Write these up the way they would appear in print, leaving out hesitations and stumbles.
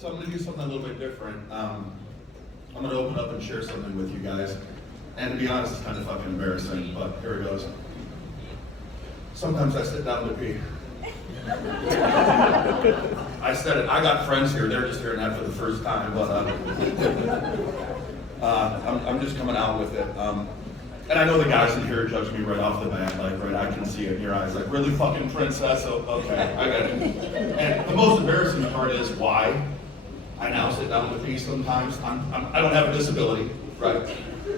So I'm going to do something a little bit different. I'm going to open up and share something with you guys. And to be honest, it's kind of fucking embarrassing, but here it goes. Sometimes I sit down to pee. I said it, I got friends here, they're just hearing that for the first time, but I'm just coming out with it. And I know the guys in here judge me right off the bat, like, right, I can see it in your eyes, like, really fucking princess? Oh, okay, I got it. And the most embarrassing part is why I now sit down to pee sometimes. I don't have a disability, right?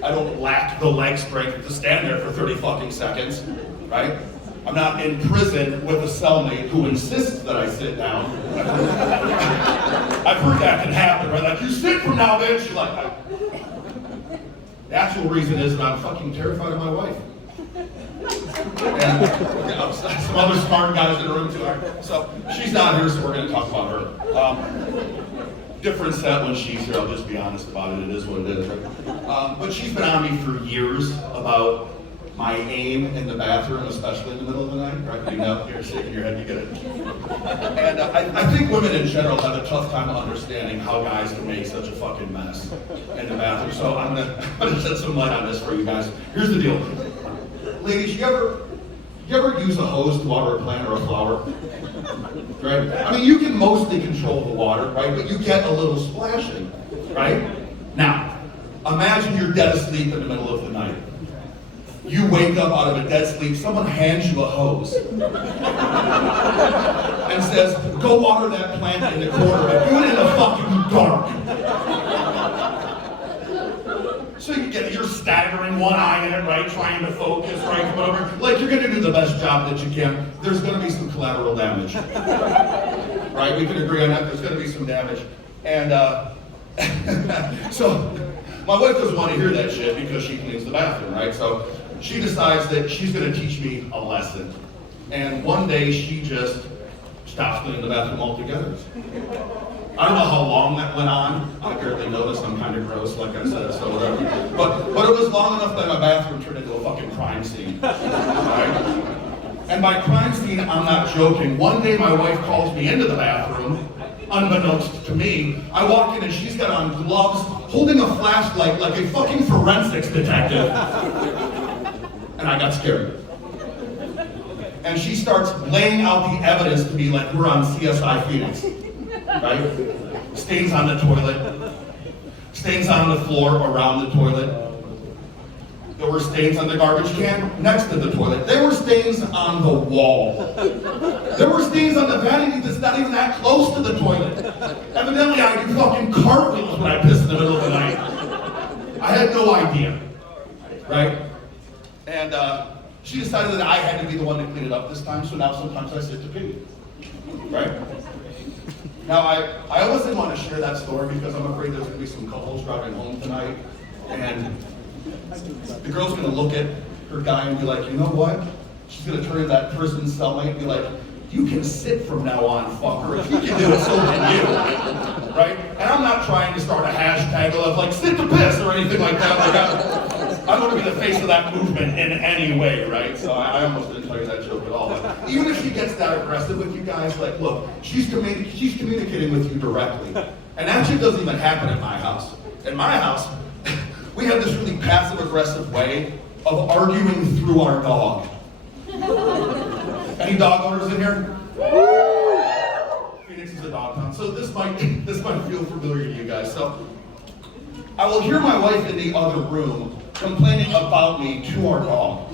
I don't lack the leg strength to stand there for 30 fucking seconds, right? I'm not in prison with a cellmate who insists that I sit down. I've heard that can happen, right? Like, you sit from now, bitch. You're like, the actual reason is that I'm fucking terrified of my wife. And some other smart guys in the room too. So she's not here, so we're going to talk about her. Different set when she's here. I'll just be honest about it. It is what it is, right? But she's been on me for years about my aim in the bathroom, especially in the middle of the night, right? You know, you're shaking your head, you get it. And I think women in general have a tough time understanding how guys can make such a fucking mess in the bathroom. So I'm gonna shed some light on this for you guys. Here's the deal. Ladies, you ever use a hose to water a plant or a flower? Right? I mean, you can mostly control the water, right? But you get a little splashing, right? Now, imagine you're dead asleep in the middle of the night. You wake up out of a dead sleep, someone hands you a hose and says, go water that plant in the corner, but do it in the fucking dark. So you're staggering one eye in it, right? Trying to focus, right? Whatever. Like, you're gonna do the best job that you can. There's gonna be some collateral damage. Right? We can agree on that. There's gonna be some damage. And so my wife doesn't want to hear that shit because she cleans the bathroom, right? So she decides that she's going to teach me a lesson. And one day she just stops cleaning the bathroom altogether. I don't know how long that went on. I barely noticed. I'm kind of gross, like I said, so whatever. But it was long enough that my bathroom turned into a fucking crime scene. Right? And by crime scene, I'm not joking. One day my wife calls me into the bathroom, unbeknownst to me. I walk in and she's got on gloves, holding a flashlight like a fucking forensics detective. And I got scared. And she starts laying out the evidence to me like we're on CSI Phoenix. Right? Stains on the toilet. Stains on the floor around the toilet. There were stains on the garbage can next to the toilet. There were stains on the wall. There were stains on the vanity that's not even that close to the toilet. Evidently, I do fucking cartwheels when I piss in the middle of the night. I had no idea. Right? And she decided that I had to be the one to clean it up this time, so now sometimes I sit to pee. Right? Now, I always didn't want to share that story because I'm afraid there's going to be some couples driving home tonight, and the girl's going to look at her guy and be like, you know what? She's going to turn to that person's cellmate and be like, you can sit from now on, fucker. If you can do it, so can you. Right? And I'm not trying to start a hashtag of like, sit to piss or anything like that. Like, I don't want to be the face of that movement in any way, right? So I almost didn't tell you that joke at all. But even if she gets that aggressive with you guys, like, look, she's communicating with you directly. And that shit doesn't even happen at my house. In my house, we have this really passive-aggressive way of arguing through our dog. Any dog owners in here? Phoenix is a dog town, so this might feel familiar to you guys. So I will hear my wife in the other room complaining about me to our dog.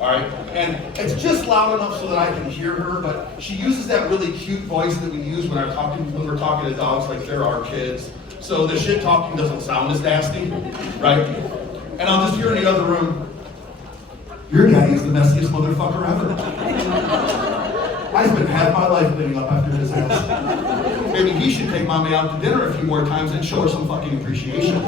All right, and it's just loud enough so that I can hear her, but she uses that really cute voice that we use when we're talking to dogs like they're our kids. So the shit talking doesn't sound as nasty, right? And I'll just hear in the other room, your daddy's the messiest motherfucker ever. I spent half my life cleaning up after his house. Maybe he should take mommy out to dinner a few more times and show her some fucking appreciation.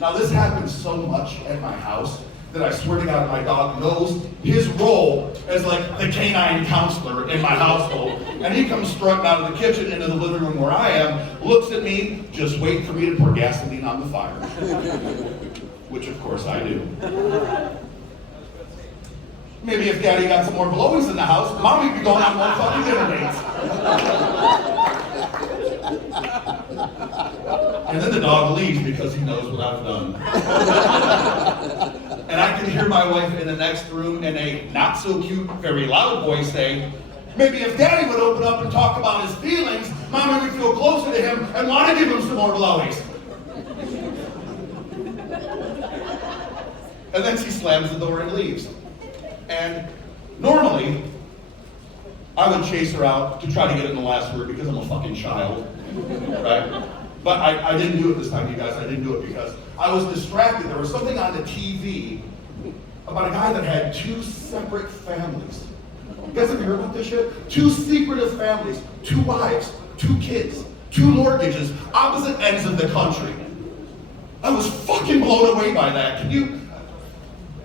Now this happens so much at my house that I swear to God my dog knows his role as like the canine counselor in my household. And he comes strutting out of the kitchen into the living room where I am, looks at me, just wait for me to pour gasoline on the fire. Which of course I do. Maybe if Daddy got some more blowies in the house, Mommy would be going on more fucking dinner dates. And then the dog leaves because he knows what I've done. And I can hear my wife in the next room in a not so cute, very loud voice say, maybe if Daddy would open up and talk about his feelings, Mommy would feel closer to him and want to give him some more blowies. And then she slams the door and leaves. And normally, I would chase her out to try to get in the last word because I'm a fucking child, right? But I didn't do it this time, you guys. I didn't do it because I was distracted. There was something on the TV about a guy that had 2 separate families. You guys ever hear about this shit? 2 secretive families, 2 wives, 2 kids, 2 mortgages, opposite ends of the country. I was fucking blown away by that.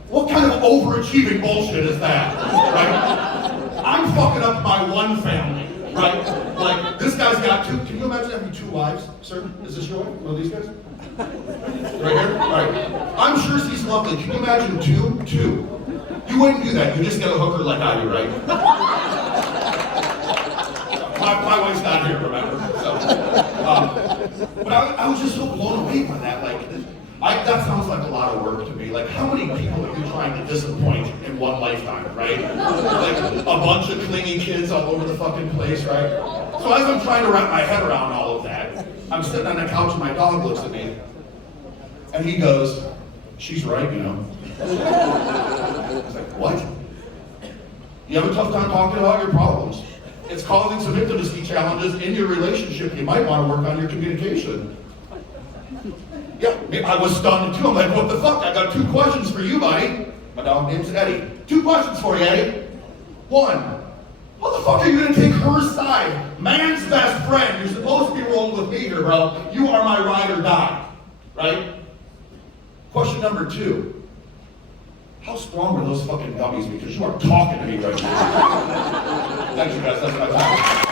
What kind of overachieving bullshit is that, right? I'm fucking up my one family, right? Like, this guy's got 2, can you imagine having 2 wives, sir? Is this your wife? One of these guys? Right here? Right. I'm sure she's lovely. Can you imagine 2? You wouldn't do that. You just get a hooker like I do, right? My wife's not here, remember? So, but I was just so blown away by that. Like, that sounds like a lot of work to me. Like, how many people are you trying to disappoint in one lifetime, right? Like, a bunch of clingy kids all over the fucking place, right? So as I'm trying to wrap my head around all of that, I'm sitting on the couch and my dog looks at me, and he goes, she's right, you know. I was like, what? You have a tough time talking about your problems. It's causing some intimacy challenges in your relationship. You might want to work on your communication. Yeah, I was stunned too. I'm like, what the fuck? I got 2 questions for you, buddy. My dog name's Eddie. 2 questions for you, Eddie. 1, how the fuck are you gonna take her side? Man's best friend. You're supposed to be rolling with me here, bro. You are my ride or die, right? Question number 2. How strong are those fucking gummies? Because you are talking to me right now. Thanks, you guys. That's my time.